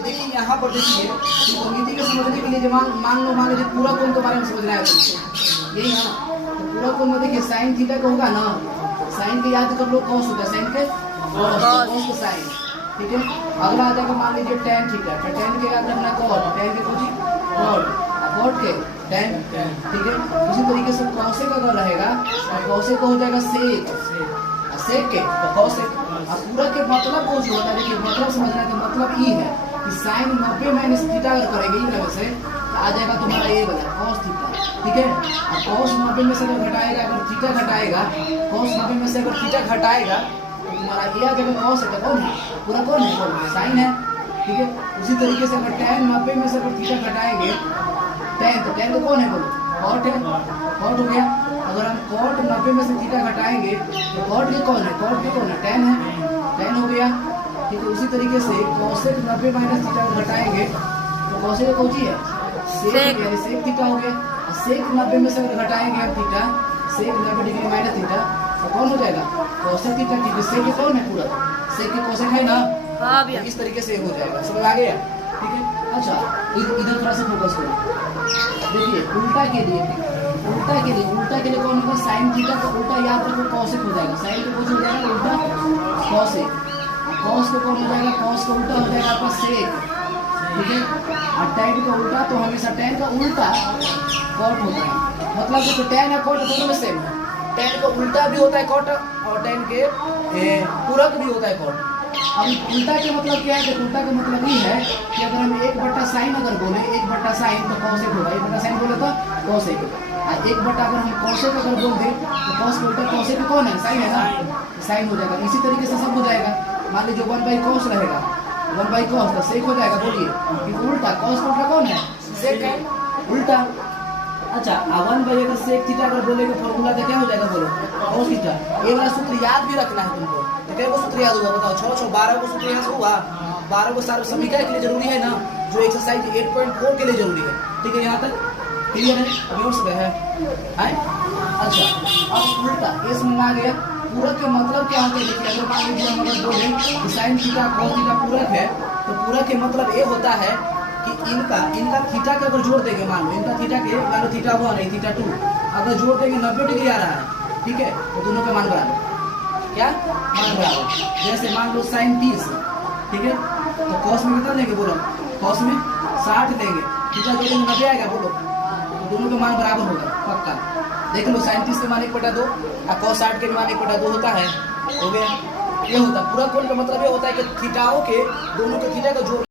देखिए यहाँ पर देखिए भूमिति के समझने के लिए जो मान लीजिए पूरा कोण के बारे में समझना है तुमको, यही है ना। तो पूरा कोण में देखिए साइन थीटा का होगा ना, साइन के याद कर लो कॉस होता है, साइन के कॉस को साइन, ठीक है। अगला आ जाएगा मान लीजिए टेन थीटा, तो टेन के याद रखना कॉट, टेन के कुछ कॉट, कॉट के टेन, ठीक है। उसी तरीके से कॉसेक अगर रहेगा तो कॉसेक हो जाएगा सेक, सेक के तो कॉसेक। अब पूरा के मतलब कौन सा होता है, देखिए मतलब समझना है। मतलब ये है कि साइन 90 माइनस थीटा अगर करेंगे ये वजह से तो आ जाएगा तुम्हारा ये वाला कॉस थीटा, ठीक है। अब कॉस 90 में से अगर घटाएगा, अगर थीटा घटाएगा, कॉस 90 में से अगर थीटा घटाएगा तो तुम्हारा ये आ जाएगा कॉस है, कौन है पूरा कौन है साइन है, ठीक है। उसी तरीके से अगर tan 90 में से अगर थीटा घटाएंगे tan, तो tan तो कौन है बोलो कॉट है, कॉट हो गया। अगर हम कॉट 90 में से थीटा घटाएंगे तो कॉट के कौन है, कॉट के कौन है tan है, tan हो गया, ठीक है। उसी तरीके से कॉसेक 90 माइनस थीटा घटाएंगे तो कॉसेक कौन सी है सेक, यानी सेक थीटा हो गया। सेक 90 में से अगर घटाएंगे हम थीटा, सेक 90 डिग्री माइनस थीटा तो कौन हो जाएगा कॉसेक थीटा, ठीक है। सेक के कौन है पूरा, सेक के कॉसेक है ना, हाँ भैया। इस तरीके से हो जाएगा, समझ आ गया, ठीक है। अच्छा इधर थोड़ा सा फोकस करो, देखिए उल्टा के लिए, उल्टा के लिए कौन होगा साइन थीटा का उल्टा याद रखो कॉसेक हो जाएगा, साइन का कुछ हो जाएगा उल्टा कॉसेक, कॉस का कौन हो जाएगा, कॉस का उल्टा हो जाएगा आपका सेक, ठीक है। और tan का उल्टा तो हमेशा tan का उल्टा कॉट होता है, मतलब जो tan है कॉट दोनों में सेम है। tan का उल्टा भी होता है कॉट और tan के पूरक भी होता है कॉट। अब उल्टा के मतलब क्या है, उल्टा का मतलब ये है कि अगर हम 1 साइन अगर बोले 1 साइन तो कॉसेक होगा, 1 साइन बोले तो कॉसेक, और 1 अगर हम कॉसेक अगर बोल दें तो कॉस के उल्टा कॉसेक कौन है साइन है ना, साइन हो जाएगा। इसी तरीके से सब हो जाएगा। मान लीजिए 1/cos रहेगा, 1/cos तो सेक हो जाएगा, बोलिए उल्टा कॉस का उल्टा कौन है सेक है, उल्टा। अच्छा 1/, अगर सेक थीटा अगर बोलेंगे फॉर्मूला तो क्या हो जाएगा बोलो कॉस थीटा। ये वाला सूत्र याद भी रखना है तुमको, तो क्या वो सूत्र याद होगा बताओ, 6 12 को सूत्र यहाँ से हुआ, 12 को सारे समीकरण के लिए जरूरी है ना, जो एक्सरसाइज 8.4 के लिए जरूरी है, ठीक है। यहाँ तक क्लियर है, नोट्स में है। अच्छा अब उल्टा इसमें आ गया पूरक के मतलब क्या होता है, देखिए अगर मान लीजिए हम अगर बोले कि साइन थीटा कॉस थीटा पूरक है तो पूरक के मतलब ये होता है कि इनका थीटा के अगर जोड़ देंगे, मान लो इनका थीटा के मान लो थीटा 1 है थीटा 2 अगर जोड़ देंगे 90 डिग्री आ रहा है, ठीक है, तो दोनों का मान बराबर, क्या मान बराबर। जैसे मान लो साइन 30, ठीक है, तो कॉस में कितना लेंगे बोलो, कॉस में 60 लेंगे, थीटा जोड़ेंगे 90 आएगा बोलो, तो दोनों का मान बराबर होगा पक्का। देख लो साइन 30 के मान 1/2 और कॉस 60 के मान 1/2 होता है, हो गया। ये होता है पूरा कोण का मतलब ये होता है कि थीटाओं के दोनों के थीटा का जोड़